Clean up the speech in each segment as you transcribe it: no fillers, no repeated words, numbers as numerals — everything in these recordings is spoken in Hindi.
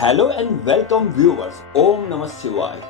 हेलो एंड वेलकम व्यूअर्स, ओम नमः शिवाय।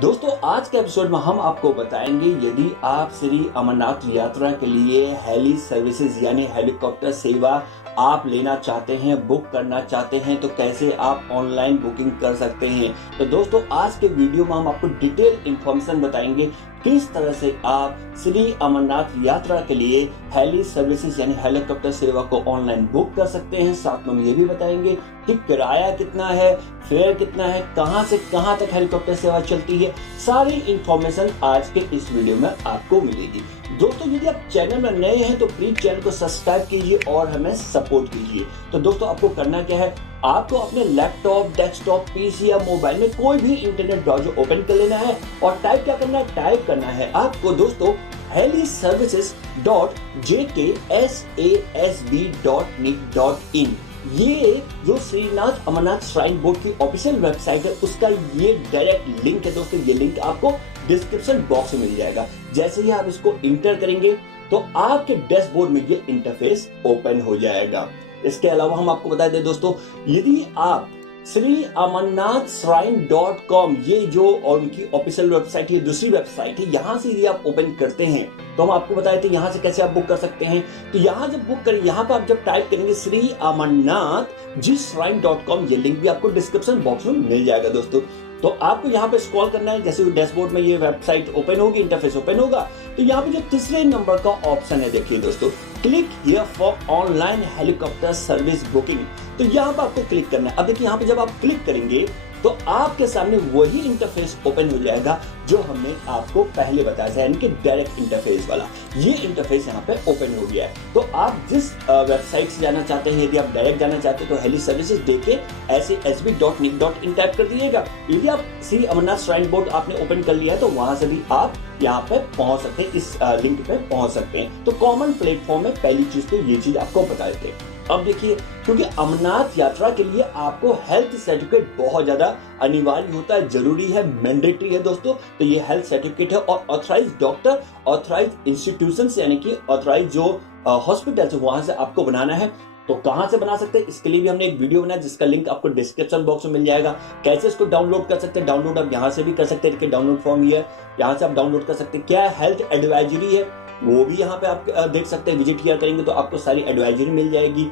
दोस्तों, आज के एपिसोड में हम आपको बताएंगे यदि आप श्री अमरनाथ यात्रा के लिए हेली सर्विसेज यानी हेलीकॉप्टर सेवा आप लेना चाहते हैं, बुक करना चाहते हैं, तो कैसे आप ऑनलाइन बुकिंग कर सकते हैं। तो दोस्तों, आज के वीडियो में हम आपको डिटेल इंफॉर्मेशन बताएंगे किस तरह से आप श्री अमरनाथ यात्रा के लिए हेली सर्विसेज यानी हेलीकॉप्टर सेवा को ऑनलाइन बुक कर सकते हैं। साथ में हम ये भी बताएंगे कि किराया कितना है, फेयर कितना है, कहां से कहां तक हेलीकॉप्टर सेवा चलती है। सारी इंफॉर्मेशन आज के इस वीडियो में आपको मिलेगी। दोस्तों, यदि आप चैनल में नए हैं तो प्लीज चैनल को सब्सक्राइब कीजिए और हमें सपोर्ट कीजिए। तो दोस्तों, आपको करना क्या है, आपको अपने लैपटॉप, डेस्कटॉप, पीसी या मोबाइल में कोई भी इंटरनेट ब्राउजर ओपन कर लेना है और टाइप क्या करना है, टाइप करना है आपको दोस्तों heliservices.jksasb.nic.in। ये जो श्रीनाथ अमरनाथ श्राइन बोर्ड की ऑफिशियल वेबसाइट है, उसका ये डायरेक्ट लिंक है दोस्तों। ये लिंक आपको डिस्क्रिप्शन बॉक्स में मिल जाएगा। जैसे ही आप इसको इंटर करेंगे तो आपके डैशबोर्ड में ये इंटरफेस ओपन हो जाएगा। इसके अलावा हम आपको बता दें दोस्तों, यदि आप श्री अमरनाथ श्राइन.com ये जो और उनकी ऑफिशियल वेबसाइट है, दूसरी वेबसाइट है, यहाँ से यदि आप ओपन करते हैं तो हम आपको बताए थे यहाँ से कैसे आप बुक कर सकते हैं। तो यहाँ जब बुक करें, यहाँ पर आप जब टाइप करेंगे श्री अमरनाथ श्राइन.com, ये लिंक भी आपको डिस्क्रिप्शन बॉक्स में मिल जाएगा दोस्तों। तो आपको यहाँ पे स्क्रॉल करना है। जैसे डैशबोर्ड में ये वेबसाइट ओपन होगी, इंटरफेस ओपन होगा, तो यहाँ पे जो तीसरे नंबर का ऑप्शन है, देखिए दोस्तों, click here for online helicopter service booking. तो यहाँ पर आपको क्लिक करना है। अब देखिए, यहाँ पे जब आप क्लिक करेंगे तो आपके सामने वही इंटरफेस ओपन हो जाएगा जो हमने आपको पहले बताया था, यानी कि डायरेक्ट इंटरफेस वाला। ये इंटरफेस यहाँ पे ओपन हो गया है। तो आप जिस वेबसाइट से जाना चाहते हैं, यदि आप डायरेक्ट जाना चाहते हैं तो हेली सर्विसेज देके SASB.nic.in टाइप कर दीजिएगा। यदि आप श्री अमरनाथ श्राइन बोर्ड आपने ओपन कर लिया है तो वहां से भी आप यहाँ पे पहुंच सकते हैं, इस लिंक पे पहुंच सकते हैं। तो कॉमन प्लेटफॉर्म में पहली चीज तो ये चीज आपको बता देते हैं। अब देखिए, क्योंकि अमरनाथ यात्रा के लिए आपको हेल्थ सर्टिफिकेट बहुत ज्यादा अनिवार्य होता है, जरूरी है, मैंडेटरी है दोस्तों। तो ये हेल्थ सर्टिफिकेट है और ऑथराइज डॉक्टर, ऑथराइज इंस्टीट्यूशन यानी कि ऑथराइज जो हॉस्पिटल है वहां से आपको बनाना है। तो कहां से बना सकते हैं, इसके लिए भी हमने एक वीडियो बनाया जिसका लिंक आपको डिस्क्रिप्शन बॉक्स में मिल जाएगा। कैसे इसको डाउनलोड कर सकते हैं, डाउनलोड आप यहां से भी कर सकते हैं, डाउनलोड फॉर्म ये है, यहां से आप डाउनलोड कर सकते हैं। क्या हेल्थ एडवाइजरी है वो भी यहाँ पे आप देख सकते हैं। विजिट किया करेंगे तो आपको सारी एडवाइजरी मिल जाएगी।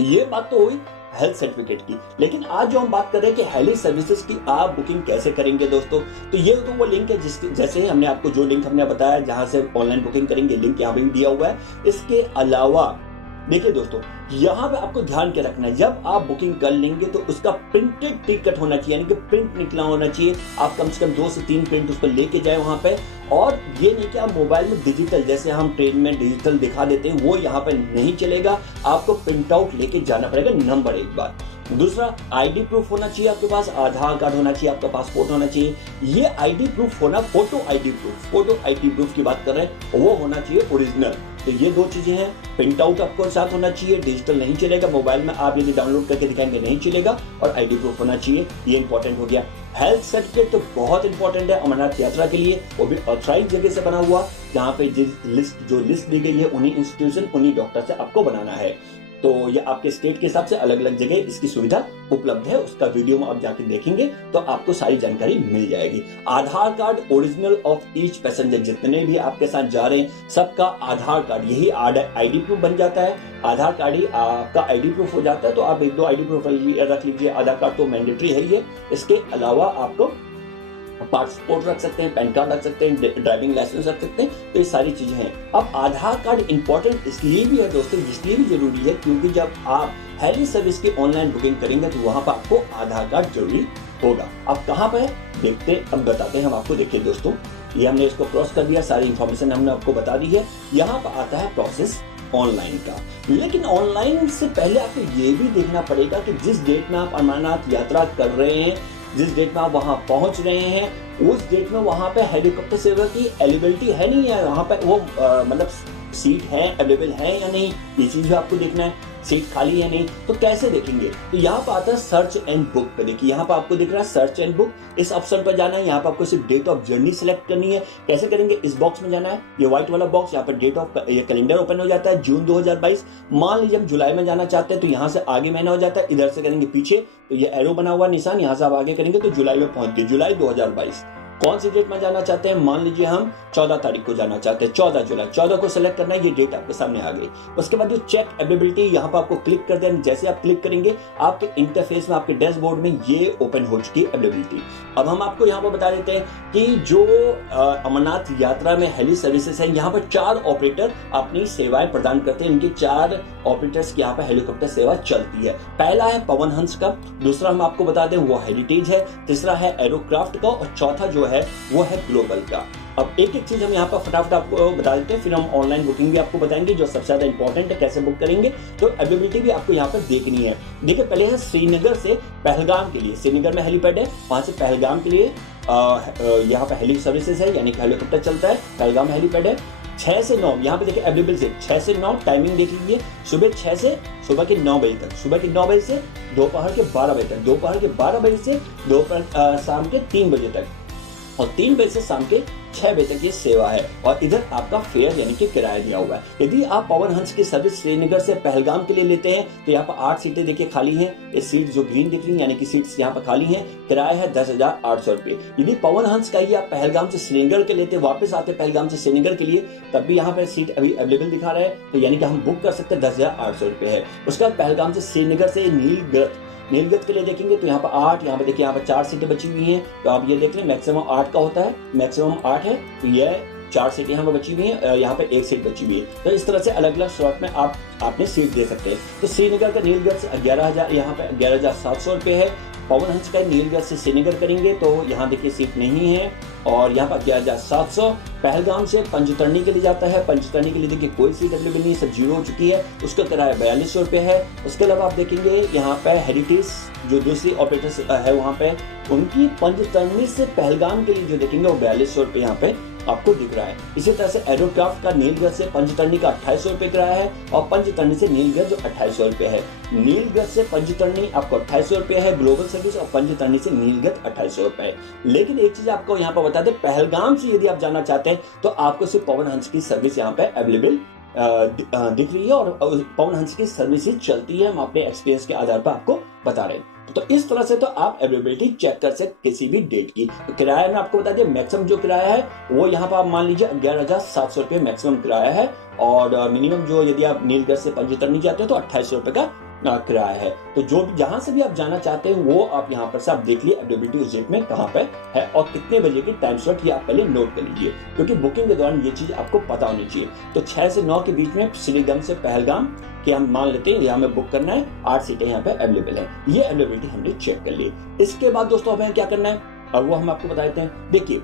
ये बात तो हुई हेल्थ सर्टिफिकेट की, लेकिन आज जो हम बात कर रहे हैं कि हेली सर्विसेज की आप बुकिंग कैसे करेंगे दोस्तों, तो ये तो वो लिंक है जिसके जैसे हमने आपको जो लिंक हमने बताया जहां से ऑनलाइन बुकिंग करेंगे, लिंक यहाँ पे भी दिया हुआ है। इसके अलावा देखिए दोस्तों, यहाँ पे आपको ध्यान के रखना है, जब आप बुकिंग कर लेंगे तो उसका प्रिंटेड टिकट होना चाहिए, यानी कि प्रिंट निकला होना चाहिए। आप कम से कम 2 से 3 प्रिंट उसको लेके जाए वहां पे। और ये नहीं कि आप मोबाइल में डिजिटल, जैसे हम ट्रेन में डिजिटल दिखा देते हैं, वो यहाँ पे नहीं चलेगा। आपको प्रिंट आउट लेके जाना पड़ेगा, नंबर 1 बात। दूसरा, आईडी प्रूफ होना चाहिए आपके पास, आधार कार्ड होना चाहिए, आपका पासपोर्ट होना चाहिए। ये आईडी प्रूफ होना, फोटो आईडी प्रूफ की बात कर रहे हैं, वो होना चाहिए ओरिजिनल। तो ये 2 चीजें हैं। प्रिंट आउट आपको साथ होना चाहिए, डिजिटल नहीं चलेगा, मोबाइल में आप यदि डाउनलोड करके दिखाएंगे नहीं चलेगा, और आईडी प्रूफ होना चाहिए, ये इंपॉर्टेंट हो गया। हेल्थ सर्टिफिकेट तो बहुत इंपॉर्टेंट है अमरनाथ यात्रा के लिए, वो भी ऑथराइज जगह से बना हुआ, जहाँ पे जो लिस्ट दी गई है उन्हीं इंस्टीट्यूशन, उन्हीं डॉक्टर से आपको बनाना है। तो ये आपके स्टेट के हिसाब से अलग अलग जगह इसकी सुविधा उपलब्ध है। उसका वीडियो में आप जाके देखेंगे तो आपको सारी जानकारी मिल जाएगी। Aadhaar card original of each passenger, जितने भी आपके साथ जा रहे हैं सबका आधार कार्ड यही आईडी प्रूफ बन जाता है। आधार कार्ड ही आपका आईडी प्रूफ हो जाता है। तो आप 1-2 आईडी प्रूफ रख लीजिए। आधार कार्ड तो मैंडेटरी है ही है। इसके अलावा आपको पासपोर्ट रख सकते हैं, पैन कार्ड रख सकते हैं, ड्राइविंग लाइसेंस रख सकते हैं। तो ये सारी चीजें हैं। अब आधार कार्ड इंपॉर्टेंट इसलिए भी है दोस्तों, इसलिए भी जरूरी है क्योंकि जब आप हेली सर्विस की ऑनलाइन बुकिंग करेंगे तो वहां पर आपको आधार कार्ड जरूरी होगा। अब कहां पर है देखते, अब बताते हैं हम आपको। देखिए दोस्तों, ये हमने इसको क्रॉस कर दिया, सारी इंफॉर्मेशन हमने आपको बता दी है। यहाँ पर आता है प्रोसेस ऑनलाइन का। लेकिन ऑनलाइन से पहले आपको ये भी देखना पड़ेगा कि जिस डेट में आप अमरनाथ यात्रा कर रहे हैं, जिस डेट में आप वहां पहुंच रहे हैं, उस डेट में वहां पे हेलीकॉप्टर सेवा की एलिजिबिलिटी है नहीं है। वहां पे वो मतलब सीट है अवेलेबल है या नहीं, ये चीज भी आपको देखना है, सीट खाली है नहीं। तो कैसे देखेंगे, तो यहाँ पर आता है सर्च एंड बुक पे। देखिए यहाँ पर आपको दिख रहा है सर्च एंड बुक, इस ऑप्शन पर जाना है। यहाँ पर आपको सिर्फ डेट ऑफ जर्नी सेलेक्ट करनी है। कैसे करेंगे, इस बॉक्स में जाना है, ये व्हाइट वाला बॉक्स, यहाँ पर डेट ऑफ ये कैलेंडर ओपन हो जाता है जून 2022। मान लीजिए हम जुलाई में जाना चाहते हैं तो यहाँ से आगे महीना हो जाता है, इधर से करेंगे पीछे तो ये एरो बना हुआ निशान, यहाँ से आप आगे करेंगे तो जुलाई में पहुंच गए, जुलाई 2022। कौन सी डेट में जाना चाहते हैं, मान लीजिए हम 14 तारीख को जाना चाहते हैं, 14 जुलाई, 14 को सेलेक्ट करना है, ये डेट आपके सामने आ गई। उसके बाद जो चेक अवेलेबिलिटी, यहाँ पर आपको क्लिक कर देना। जैसे आप क्लिक करेंगे आपके इंटरफेस में, आपके डैशबोर्ड में ये ओपन हो चुकी है अवेलेबिलिटी। अब हम आपको यहाँ पर बता देते हैं कि जो अमरनाथ यात्रा में हेली सर्विसेज है, यहाँ पर 4 ऑपरेटर अपनी सेवाएं प्रदान करते हैं। इनके 4 ऑपरेटर्स की यहाँ पर हेलीकॉप्टर सेवा चलती है। पहला है पवन हंस का, दूसरा हम आपको बता दें वो हेरिटेज है, तीसरा है एरोक्राफ्ट का और चौथा जो है वो है ग्लोबल का। अब एक एक चीज हम यहाँ पर फटाफट आपको बता देते हैं, फिर हम ऑनलाइन बुकिंग भी आपको बताएंगे जो सबसे ज्यादा इंपॉर्टेंट है, कैसे बुक करेंगे। तो अवेलेबिलिटी भी आपको यहाँ पर देखनी है। देखिए पहले है श्रीनगर से पहलगाम के लिए, श्रीनगर में हेलीपैड है, वहां से पहलगाम के लिए यहाँ पर हेली सर्विसेज है, यानी कि हेलीकॉप्टर चलता है, पहलगाम हेलीपैड है। 6 से 9 यहाँ पे देखिए अवेलेबल से 6 से 9 टाइमिंग देख लीजिए, सुबह 6 से सुबह के 9 बजे तक, सुबह के 9 बजे से दोपहर के 12 बजे तक, दोपहर के 12 बजे से दोपहर शाम के 3 बजे तक, और 3 बजे से शाम के 6 बजे तक ये सेवा है। और इधर आपका फेयर यानी कि किराया दिया हुआ है। यदि आप पवन हंस की सर्विस श्रीनगर से पहलगाम के लिए लेते हैं तो यहाँ पर 8 सीटें देखिए खाली हैं, ये सीट जो ग्रीन दिख रही है यानी कि सीट्स यहाँ पर खाली हैं, किराया है 10,800 रुपये। यदि पवन हंस का ही आप पहलगाम से श्रीनगर के लेते, वापस आते पहलगाम से श्रीनगर के लिए, तब भी यहाँ पर सीट अभी अवेलेबल दिखा रहा है, तो यानी कि हम बुक कर सकते हैं, 10,800 रुपये है। उसके बाद पहलगाम से श्रीनगर से नीलगत के लिए देखेंगे तो यहाँ पर 8, यहाँ पर देखिए यहाँ पर 4 सीटें बची हुई हैं, तो आप ये देख लें मैक्सिमम 8 का होता है, मैक्सिमम 8 है, तो ये 4 सीटें यहाँ पर बची हुई हैं, यहाँ पे 1 सीट बची हुई है। तो इस तरह से अलग अलग स्लॉट में आप अपने सीट दे सकते हैं। तो श्रीनगर का नीलगत से 11,000, यहाँ पे 11,700 रुपये है। पवन हंस का नीलगत से श्रीनगर करेंगे तो यहाँ देखिए सीट नहीं है, और यहाँ पर 11,700। पहलगाम से पंचतरणी के लिए जाता है, पंचतरणी के लिए देखिए कोई सीट अवेलेबल नहीं, सब जीरो हो चुकी है, उसका किराया 4200 रुपये है। उसके अलावा आप देखेंगे यहाँ पे हेरिटेज जो दूसरी ऑपरेटर्स है वहाँ पे, उनकी पंचतरणी से पहलगाम के लिए जो देखेंगे वो 4200 रुपये यहाँ पे आपको दिख रहा है। इसी तरह से एरोक्राफ्ट का नीलगत से पंचतरणी का 2800 रुपये किराया है, और पंचतरणी से नीलगत जो 2800 रुपये है। नीलगत से पंचतरणी आपको 2800 रुपये है ग्लोबल सर्विस, और पंचतरणी से नीलगत 2800 रुपये है। लेकिन एक चीज आपको यहाँ पर बता दें, पहलगाम से यदि आप जाना चाहते हैं तो आपको सिर्फ पवन हंस की सर्विस यहाँ पे अवेलेबल दिख रही है, और पवन हंस की सर्विस ही चलती है। हम अपने एक्सपीरियंस के आधार पर आपको बता रहे हैं। तो इस तरह से तो आप अवेलेबिलिटी चेक कर सकते किसी भी डेट की। तो किराया में आपको बता दें, मैक्सिमम जो किराया है वो यहाँ पर आप मान लीजिए 11,700 रुपये मैक्सिमम किराया है, और मिनिमम जो यदि आप नीलगढ़ से पंचतरणी जाते हो तो 2800 रुपये का किराया है। तो जो जहां से भी आप जाना चाहते हैं वो आप यहाँ पर से आप देख लिए अवेलेबिलिटी उस डेट में कहाँ पे है और कितने बजे की टाइम स्लॉट, ये आप पहले नोट कर लीजिए, क्योंकि बुकिंग के दौरान ये चीज आपको पता होनी चाहिए। तो 6 से 9 के बीच में श्रीगम से पहलगाम कि हम मान लेते हैं यहाँ में बुक करना है, 8 सीटें यहाँ पे अवेलेबल है। ये अवेलेबिलिटी हमने चेक कर ली। इसके बाद दोस्तों हमें क्या करना है, अब वो हम आपको बता देते हैं। देखिए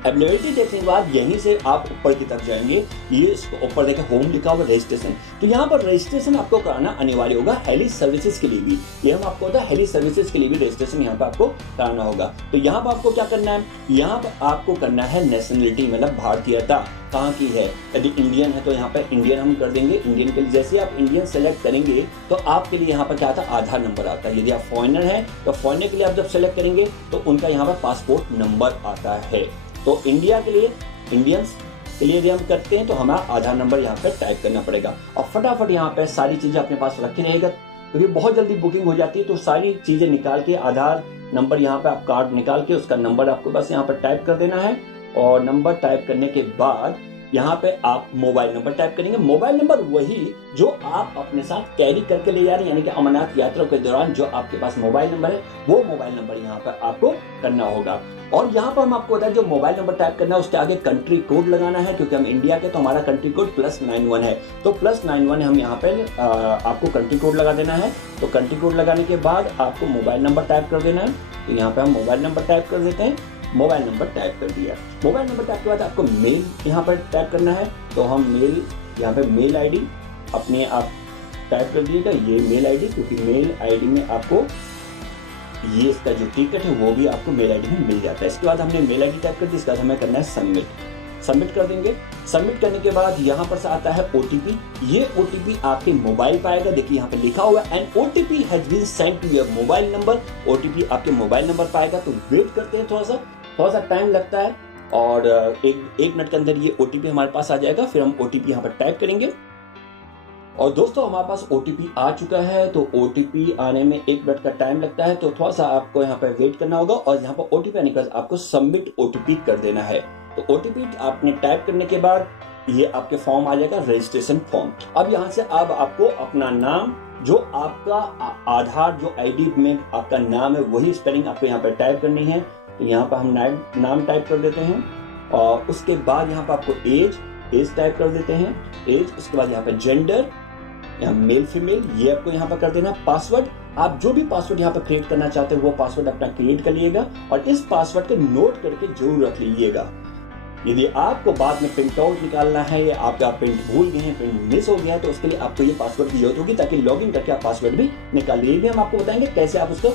अवेलेबिलिटी देखने के बाद यहीं से आप ऊपर की तरफ जाएंगे, ये इसको ऊपर देखें होम लिखा हुआ रजिस्ट्रेशन, तो यहाँ पर रजिस्ट्रेशन आपको कराना अनिवार्य होगा हेली सर्विसेज के लिए भी। ये हम आपको होता है हेली सर्विसेज के लिए भी रजिस्ट्रेशन यहाँ पर आपको कराना होगा। तो यहाँ पर आपको क्या करना है, यहाँ पर आपको करना है नेशनलिटी, मतलब भारतीयता कहाँ की है। यदि इंडियन है तो यहाँ पर इंडियन हम कर देंगे। इंडियन के लिए जैसे आप इंडियन सेलेक्ट करेंगे तो आपके लिए यहाँ पर क्या आता है, आधार नंबर आता है। यदि आप फॉरेनर हैं तो फॉरेनर के लिए आप जब सेलेक्ट करेंगे तो उनका यहाँ पर पासपोर्ट नंबर आता है। तो इंडिया के लिए, इंडियंस के लिए यदि हम करते हैं तो हमारा आधार नंबर यहाँ पे टाइप करना पड़ेगा, और फटाफट यहाँ पे सारी चीजें अपने पास रखे रहेगा, क्योंकि बहुत जल्दी बुकिंग हो जाती है। तो सारी चीजें निकाल के आधार नंबर यहाँ पे आप कार्ड निकाल के उसका नंबर आपको बस यहाँ पर टाइप कर देना है, और नंबर टाइप करने के बाद यहाँ पे आप मोबाइल नंबर टाइप करेंगे। मोबाइल नंबर वही जो आप अपने साथ कैरी करके ले जा रहे हैं, यानी कि अमरनाथ यात्रा के दौरान जो आपके पास मोबाइल नंबर है वो मोबाइल नंबर यहाँ पर आपको करना होगा। और यहाँ पर हम आपको बताएं, जो मोबाइल नंबर टाइप करना है उसके आगे कंट्री कोड लगाना है, क्योंकि हम इंडिया के तो हमारा कंट्री कोड +91 है। तो +91 हम यहाँ पे आपको कंट्री कोड लगा देना है। तो कंट्री कोड लगाने के बाद आपको मोबाइल नंबर टाइप कर देना है। तो यहाँ पे हम मोबाइल नंबर टाइप कर देते हैं। मोबाइल नंबर टाइप कर दिया। मोबाइल नंबर टाइप के बाद आपको मेल यहाँ पर टाइप करना है। तो हम मेल यहाँ पे मेल आईडी अपने आप टाइप कर दिएगा, ये मेल आईडी, क्योंकि मेल आईडी में आपको ये इसका जो टिकट है वो भी आपको मेल आईडी में मिल जाता है। इसके बाद हमने मेल आईडी टाइप कर दी, इसके बाद हमें करना है सबमिट। सबमिट कर देंगे। सबमिट करने के बाद यहाँ पर से आता है OTP। ये OTP आपके मोबाइल पर आएगा। देखिए यहाँ पे लिखा हुआ है and OTP has been sent to your mobile number. OTP आपके मोबाइल नंबर पर आएगा। तो वेट करते हैं, थोड़ा सा टाइम लगता है और एक मिनट के अंदर ये OTP हमारे पास आ जाएगा। फिर हम OTP यहाँ पर टाइप करेंगे और दोस्तों हमारे पास OTP आ चुका है। तो OTP आने में 1 मिनट का टाइम लगता है, तो थोड़ा सा आपको यहाँ पर वेट करना होगा और यहाँ पर OTP आने के बाद आपको सबमिट OTP कर देना है। तो OTP आपने टाइप करने के बाद ये आपके फॉर्म आ जाएगा, रजिस्ट्रेशन फॉर्म। अब यहाँ से अब आपको अपना नाम, जो आपका आधार जो ID में आपका नाम है वही स्पेलिंग आपको यहाँ पर टाइप करनी है। तो यहाँ पर हम नाम टाइप कर देते हैं और उसके बाद यहाँ पर आपको एज टाइप कर देते हैं, एज। उसके बाद यहाँ पर जेंडर, यहाँ मेल फीमेल, ये आपको यहाँ पर कर देना। पासवर्ड, आप जो भी पासवर्ड यहाँ पर क्रिएट करना चाहते हैं वो पासवर्ड अपना क्रिएट कर लीजिएगा और इस पासवर्ड को नोट करके जरूर रख लीजिएगा। यदि आपको बाद में प्रिंट आउट निकालना है या आपका प्रिंट भूल गए हैं, प्रिंट मिस हो गया है, तो उसके लिए आपको ये पासवर्ड की जरूरत होगी ताकि लॉगिन करके आप पासवर्ड भी निकाल लीजिए। हम आपको बताएंगे कैसे आप उसको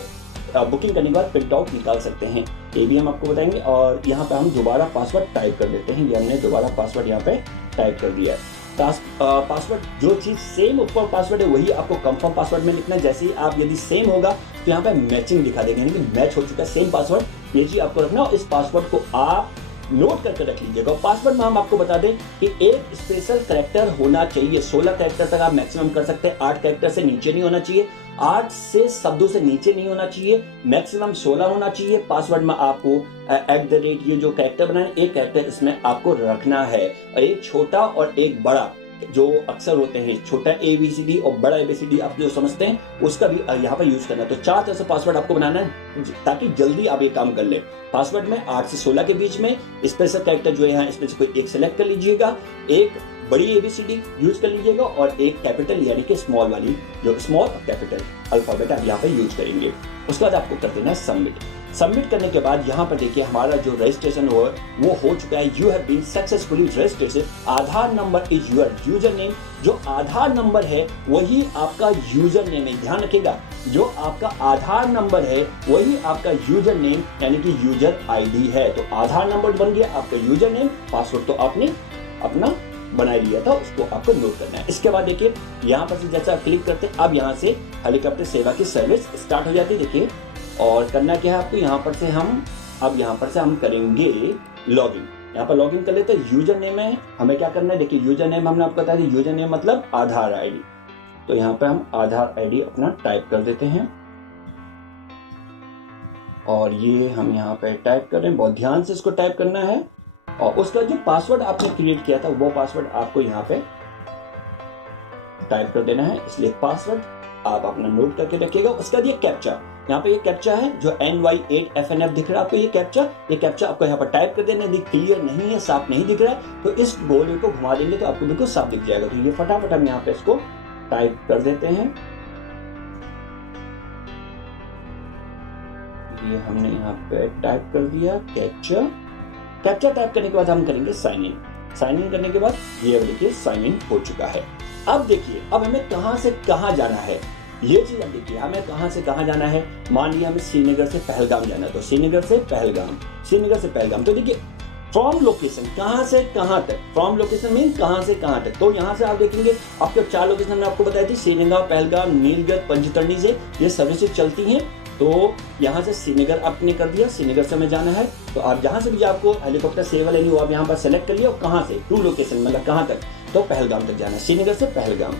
बुकिंग करने के बाद प्रिंट आउट निकाल सकते हैं, ये भी हम आपको बताएंगे। और यहाँ पे हम दोबारा पासवर्ड टाइप कर देते हैं। ये हमने दोबारा पासवर्ड यहाँ पे टाइप कर दिया है। पासवर्ड जो चीज सेम ऊपर पासवर्ड है वही आपको कंफर्म पासवर्ड में लिखना है। जैसे ही आप यदि सेम होगा तो यहाँ पे मैचिंग दिखा देंगे, यानी कि मैच हो चुका है सेम पासवर्ड, ये चीज आपको रखना। और इस पासवर्ड को आप नोट करके रख लीजिएगा। पासवर्ड में हम आपको बता दें कि एक स्पेशल कैरेक्टर होना चाहिए। 16 कैरेक्टर तक आप मैक्सिमम कर सकते हैं, 8 कैरेक्टर से नीचे नहीं होना चाहिए, 8 से शब्दों से नीचे नहीं होना चाहिए, मैक्सिमम 16 होना चाहिए। पासवर्ड में आपको @ ये जो कैरेक्टर बनाए, एक कैरेक्टर इसमें आपको रखना है, और एक छोटा और एक बड़ा जो अक्सर होते हैं, छोटा ABCD और बड़ा ABCD आप जो समझते हैं उसका भी यहाँ पर यूज करना है। तो 4 तरह से पासवर्ड आपको बनाना है ताकि जल्दी आप ये काम कर ले। पासवर्ड में 8 से 16 के बीच में स्पेशल कैरेक्टर जो है यहाँ इसमें से कोई एक सिलेक्ट कर लीजिएगा, एक बड़ी ABCD यूज कर लीजिएगा और एक कैपिटल यानी कि स्मॉल वाली, जो स्मॉल और कैपिटल अल्फाबेट आप यहाँ पे यूज करेंगे। उसके बाद आपको कर देना है सबमिट। सबमिट करने के बाद यहाँ पर देखिए हमारा जो रजिस्ट्रेशन वो हो चुका है। You have been successfully registered. Aadhaar number is your user name. जो आधार नंबर है वही आपका यूजर नेम है। ध्यान रखिएगा, जो आपका आधार नंबर है वही आपका यूजर नेम यानी कि यूजर ID है। तो आधार नंबर बन गया आपका यूजर नेम, पासवर्ड तो आपने अपना बना लिया था, उसको आपको नोट करना है। इसके बाद देखिए यहाँ पर से जैसा क्लिक करते हैं, अब यहाँ से हेलीकॉप्टर सेवा की सर्विस स्टार्ट हो जाती है। देखिए और करना क्या है आपको, यहाँ पर से हम करेंगे लॉगिन। यहाँ पर लॉगिन कर लेते हैं। यूजर नेम है, हमें क्या करना है, देखिए यूजर नेम हमने आपको बताया यूजर नेम मतलब आधार ID। तो यहाँ पे हम आधार ID अपना टाइप कर देते हैं और ये हम यहाँ पे टाइप कर रहे हैं। बहुत ध्यान से इसको टाइप करना है और उसका जो पासवर्ड आपने क्रिएट किया था वो पासवर्ड आपको यहाँ पे टाइप कर देना है। इसलिए पासवर्ड आप अपना नोट करके रखिएगा। उसका ये कैप्चा, यहाँ पे ये कैप्चा है जो NY8FNF दिख रहा है आपको, ये कैप्चा आपको यहाँ पर टाइप कर देना। यदि क्लियर नहीं है, साफ नहीं दिख रहा है, तो इस बोल को घुमा देंगे तो आपको बिल्कुल साफ दिख जाएगा। तो ये फटाफट हम यहाँ पे इसको टाइप कर देते हैं। ये हमने यहाँ पे टाइप कर दिया कैप्चा टाइप करने के बाद हम करेंगे साइन इन करने के बाद ये देखिए साइन इन हो चुका है। अब देखिए अब हमें कहां से कहां जाना है, ये चीज अब देखिए हमें कहां से कहां जाना है। मान लिया हमें श्रीनगर से पहलगाम जाना है, तो श्रीनगर से पहलगाम। तो देखिए फ्रॉम लोकेशन कहां से कहां तक, फ्रॉम लोकेशन मीन कहां से कहां तक। तो यहां से आप देखेंगे आपके 4 लोकेशन मैंने आपको बताई थी, श्रीनगर, पहलगाम, नीलगढ़, पंचतरणी से ये सर्विसेज चलती हैं। तो यहाँ से श्रीनगर आपने कर दिया, श्रीनगर से हमें जाना है। तो आप जहाँ से भी आपको हेलीकॉप्टर सेवा लेनी हो आप यहाँ पर सेलेक्ट करिए और कहाँ से 2 लोकेशन मतलब कहाँ तक, तो पहलगाम तक जाना है, श्रीनगर से पहलगाम।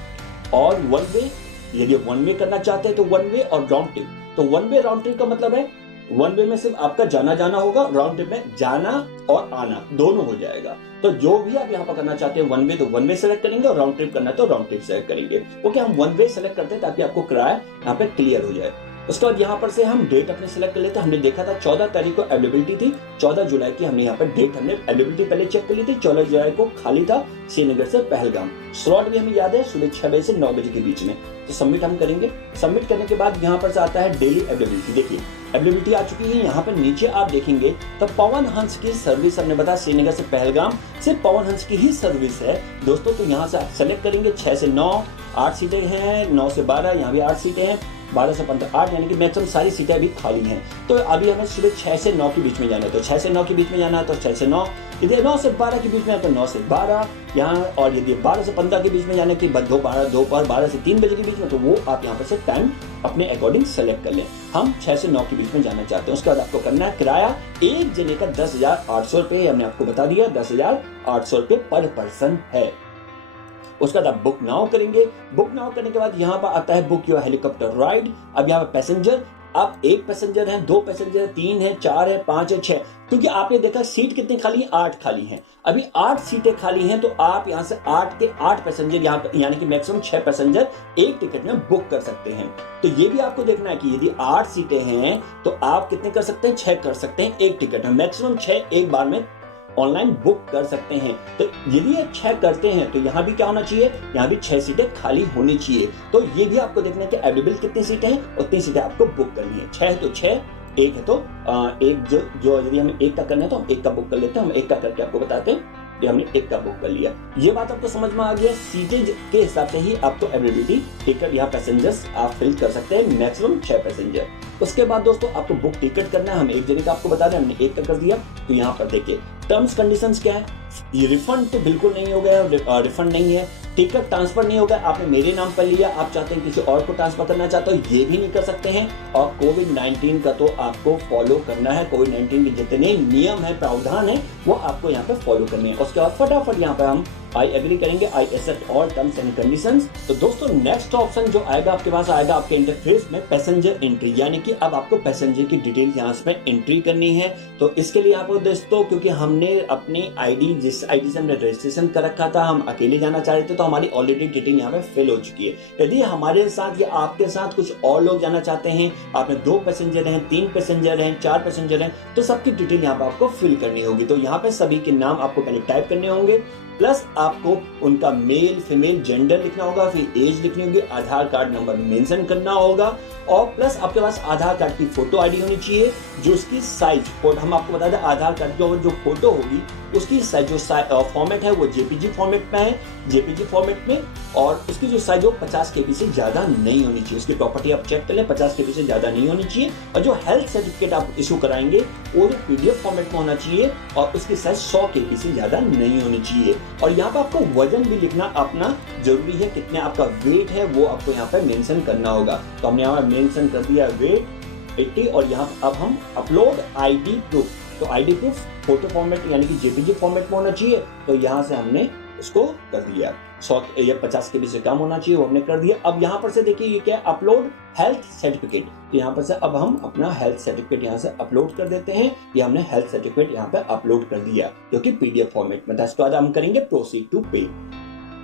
और 1 वे, यदि 1 वे करना चाहते हैं तो 1 वे और राउंड ट्रिप। तो 1 वे राउंड ट्रिप का मतलब है 1 वे में सिर्फ आपका जाना होगा, राउंड ट्रिप में जाना और आना दोनों हो जाएगा। तो जो भी आप यहाँ पर करना चाहते हैं 1 वे तो 1 वे सेलेक्ट करेंगे और राउंड ट्रिप करना है तो राउंड ट्रिप सेलेक्ट करेंगे। ओके, हम 1 वे सेलेक्ट करते हैं ताकि आपको किराया यहाँ पे क्लियर हो जाए। उसके बाद यहाँ पर से हम डेट अपने सिलेक्ट कर लेते हैं। हमने देखा था 14 तारीख को अवेलेबिलिटी थी, 14 जुलाई की हमने यहाँ पर डेट हमने अवेलेबिलिटी पहले चेक कर ली थी। 14 जुलाई को खाली था श्रीनगर से पहलगाम। स्लॉट भी हमें याद है सुबह 6 बजे से 9 बजे के बीच में। तो सबमिट हम करेंगे। सबमिट करने के बाद यहाँ पर से आता है डेली अवेलेबिलिटी। देखिए अवेलेबिलिटी आ चुकी है। यहाँ पर नीचे आप देखेंगे तो पवन हंस की सर्विस हमने बताया श्रीनगर से पहलगाम सिर्फ पवन हंस की ही सर्विस है दोस्तों। तो यहाँ से आप सेलेक्ट करेंगे 6 से 9, 8 सीटें हैं, 9 से 12, यहाँ भी 8 सीटें हैं। 12 से 15 8 यानी कि मैक्सिमम सारी सीटें अभी खाली हैं। तो अभी हमें सुबह 6 से 9 के बीच में जाना है, तो 6 से 9 के बीच में जाना है तो 6 से 9, यदि 9 से 12 के बीच में है तो 9 से 12 यहाँ, और यदि 12 से 15 के बीच में जाने की दोपहर 12 से 3 बजे के बीच में, तो वो आप यहाँ पर से टाइम अपने अकॉर्डिंग सेलेक्ट कर लें। हम 6 से 9 के बीच में जाना चाहते हैं। उसके बाद आपको करना है किराया एक जने का 10,800 रुपये, हमने आपको बता दिया 10,800 रुपये पर पर्सन है। उसके बाद आप बुक नाउ करेंगे। बुक नाउ करने के बाद यहाँ पर आता है बुक योर हेलीकॉप्टर राइड। अब यहाँ पर पैसेंजर, आप 1 पैसेंजर हैं, 2 पैसेंजर, 3 है, 4 है, 5 है, 6, क्योंकि आपने देखा सीट कितनी खाली है, 8 खाली हैं। अभी 8 सीटें खाली हैं, तो आप यहाँ से 8 के 8 पैसेंजर यहाँ पर यानी कि मैक्सिमम 6 पैसेंजर एक टिकट में बुक कर सकते हैं। तो ये भी आपको देखना है कि यदि 8 सीटें हैं तो आप कितने कर सकते हैं, 6 कर सकते हैं एक टिकट में, मैक्सिमम 6 एक बार में ऑनलाइन बुक कर सकते हैं। तो यदि ये 6 करते हैं तो यहाँ भी क्या होना चाहिए, यहाँ भी 6 सीटें खाली होनी चाहिए। तो ये भी आपको देखना है कि अवेलेबल कितनी सीटें हैं, उतनी सीटें आपको बुक करनी है। 6 है तो 6, 1 है तो एक, जो यदि हमें 1 का करना है तो हम 1 का बुक कर लेते हैं। हम 1 का करके आपको बताते हैं कि हमने 1 का बुक कर लिया। ये बात आपको समझ में आ गया। सीटें के हिसाब से ही आपको अवेलेबिलिटी टिकट यहाँ पैसेंजर्स आप फिल कर सकते हैं, मैक्सिमम 6 पैसेंजर। उसके बाद दोस्तों आपको बुक टिकट करना है। हम एक जने का आपको बता रहे हैं, हमने 1 का कर दिया। तो यहाँ पर देखिए टर्म्स कंडीशंस क्या है। ये रिफंड तो बिल्कुल नहीं हो गया, रिफंड नहीं है। टिकट ट्रांसफर नहीं होगा, आपने मेरे नाम पर लिया, आप चाहते हैं किसी और को ट्रांसफर करना चाहते हो, ये भी नहीं कर सकते हैं। और कोविड-19 का तो आपको फॉलो करना है। कोविड-19 के जितने नियम है, प्रावधान है, वो आपको यहाँ पे फॉलो करने हैं। उसके बाद फटाफट यहाँ पे हम आई एग्री करेंगे, I accept all terms and conditions. तो दोस्तों नेक्स्ट ऑप्शन जो आएगा आपके पास आएगा आपके इंटरफेस में पैसेंजर एंट्री, यानी कि अब आपको पैसेंजर की डिटेल यहाँ पे एंट्री करनी है। तो इसके लिए आपको दोस्तों, क्योंकि हमने अपनी आईडी, जिस आईडी से हमने रजिस्ट्रेशन कर रखा था, हम अकेले जाना चाह रहे थे, तो हमारी ऑलरेडी डिटेल यहाँ पे फिल हो चुकी है। यदि हमारे साथ या आपके साथ कुछ और लोग जाना चाहते हैं, आपने 2 पैसेंजर हैं, 3 पैसेंजर हैं, 4 पैसेंजर हैं, तो सबकी डिटेल यहाँ पे आपको फिल करनी होगी। तो यहाँ पे सभी के नाम आपको पहले टाइप करने होंगे, प्लस आपको उनका मेल फीमेल जेंडर लिखना होगा, फिर एज लिखनी होगी, आधार कार्ड नंबर मेंशन करना होगा, और प्लस आपके पास आधार कार्ड की फोटो आईडी होनी चाहिए, जो उसकी साइज, हम आपको बता दें आधार कार्ड की जो फोटो होगी उसकी साइज, जो फॉर्मेट है वो जेपीजी फॉर्मेट में है, जेपीजी फॉर्मेट में, और उसकी जो साइज हो 50 केबी से ज्यादा नहीं होनी चाहिए। उसकी प्रॉपर्टी आप चेक कर लें, 50 केबी से ज्यादा नहीं होनी चाहिए। और जो हेल्थ सर्टिफिकेट आप इशू कराएंगे वो पीडीएफ फॉर्मेट में होना चाहिए, और उसकी साइज 100 केबी से ज्यादा नहीं होनी चाहिए। और यहाँ पे आपको वजन भी लिखना अपना जरूरी है, कितने आपका वेट है वो आपको यहाँ पे मेंशन करना होगा। तो हमने यहाँ मेंशन कर दिया वेट 80, और यहाँ अब हम अपलोड आईडी प्रूफ, तो आईडी प्रूफ फोटो फॉर्मेट यानी कि जेपीजी फॉर्मेट में होना चाहिए। तो यहाँ से हमने उसको कर दिया, 100 या 50 केबी से कम होना चाहिए, वो हमने कर दिया। अब यहाँ पर से देखिए ये क्या है, अपलोड हेल्थ सर्टिफिकेट। तो यहाँ पर से अब हम अपना हेल्थ सर्टिफिकेट यहाँ से अपलोड कर देते हैं। ये हमने हेल्थ सर्टिफिकेट यहाँ पे अपलोड कर दिया, जो कि पीडीएफ फॉर्मेट में था। इसके बाद हम करेंगे प्रोसीड टू पे।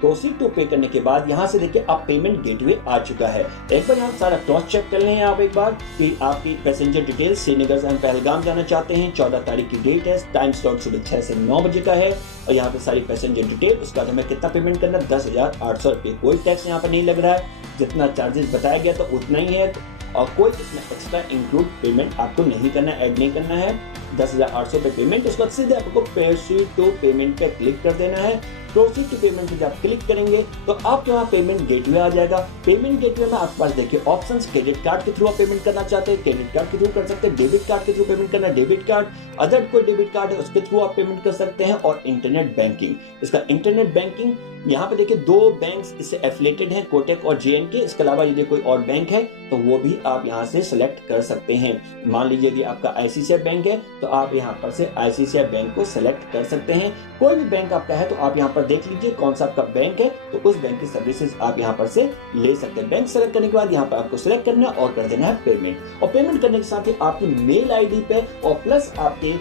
प्रोसीड टू पे करने के बाद यहाँ से देखिए अब पेमेंट गेटवे आ चुका है। एक बार यहाँ सारा क्रॉस चेक कर लें आप एक बार कि आपकी पैसेंजर डिटेल, श्रीनगर से हम पहलगाम जाना चाहते हैं, 14 तारीख की डेट है, टाइम स्लॉट सुबह 6 से 9 बजे का है, और यहाँ पे सारी पैसेंजर डिटेल। उसके बाद हमें कितना पेमेंट करना है, 10,800 रुपये। कोई टैक्स यहाँ पर नहीं लग रहा है, जितना चार्जेस बताया गया तो उतना ही है, और कोई इसमें एक्स्ट्रा इंक्लूड पेमेंट आपको नहीं करना, ऐड नहीं करना है। 10,800 रुपये पेमेंट। उसके बाद सीधे आपको प्रोसीड टू पेमेंट पे क्लिक कर देना है। प्रोसीड टू पेमेंट पे जब आप क्लिक करेंगे तो आपके वहाँ पेमेंट गेटवे आ जाएगा। पेमेंट गेटवे में आपके पास देखिए ऑप्शंस, क्रेडिट कार्ड के थ्रू आप पेमेंट करना चाहते हैं, क्रेडिट कार्ड के थ्रू कर सकते हैं, डेबिट कार्ड के थ्रू पेमेंट करना है, डेबिट कार्ड, अदर कोई डेबिट कार्ड है उसके थ्रू आप पेमेंट कर सकते हैं, और इंटरनेट बैंकिंग। इसका इंटरनेट बैंकिंग यहाँ पे देखिए 2 बैंक्स इससे एफिलेटेड हैं, कोटक और जेएनके। इसके अलावा यदि कोई और बैंक है तो वो भी आप यहाँ से सिलेक्ट कर सकते हैं। मान लीजिए यदि आपका आईसीआईसीआई बैंक है तो आप यहाँ पर से आईसीआईसीआई बैंक को सिलेक्ट कर सकते हैं। कोई भी बैंक आपका है तो आप यहाँ पर देख लीजिए कौन सा आपका बैंक है, तो उस बैंक की सर्विसेज आप यहाँ पर से ले सकते हैं। बैंक सेलेक्ट करने के बाद यहाँ पर आपको सिलेक्ट करना है और कर देना है पेमेंट। और पेमेंट करने के साथ ही आपकी मेल आईडी पे और प्लस आपके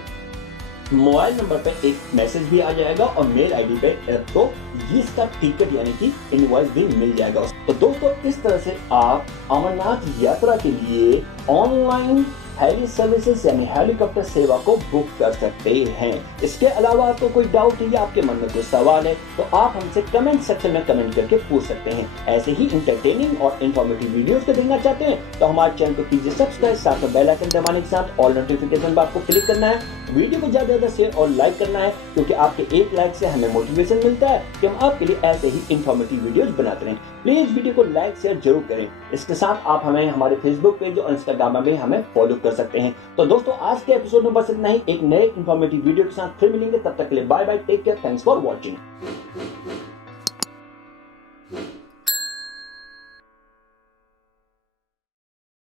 मोबाइल नंबर पे एक मैसेज भी आ जाएगा, और मेल आईडी पे तो इसका टिकट यानी कि इनवॉइस भी मिल जाएगा। तो दोस्तों इस तरह से आप अमरनाथ यात्रा के लिए ऑनलाइन हेली सर्विसेज यानी हेलीकॉप्टर सेवा को बुक कर सकते हैं। इसके अलावा आपको कोई डाउट है या आपके मन में कोई सवाल है तो आप हमसे कमेंट सेक्शन में कमेंट करके पूछ सकते हैं। ऐसे ही इंटरटेनिंग और इन्फॉर्मेटिव वीडियोस को देखना चाहते हैं तो हमारे चैनल को कीजिए सब्सक्राइब, साथ में बेल आइकन दबाने के साथ ऑल नोटिफिकेशन पर आपको क्लिक करना है। वीडियो को ज्यादा शेयर और लाइक करना है, क्योंकि आपके एक लाइक से हमें मोटिवेशन मिलता है कि हम आपके लिए ऐसे ही इन्फॉर्मेटिव वीडियोस बनाते रहें। प्लीज वीडियो को लाइक शेयर जरूर करें। इसके साथ आप हमें हमारे फेसबुक पेज और इंस्टाग्राम में हमें फॉलो कर सकते हैं। तो दोस्तों, आज के एपिसोड में बस इतना ही। एक नए इन्फॉर्मेटिव वीडियो के साथ फिर मिलेंगे, तब तक के लिए bye bye, take care, thanks for watching.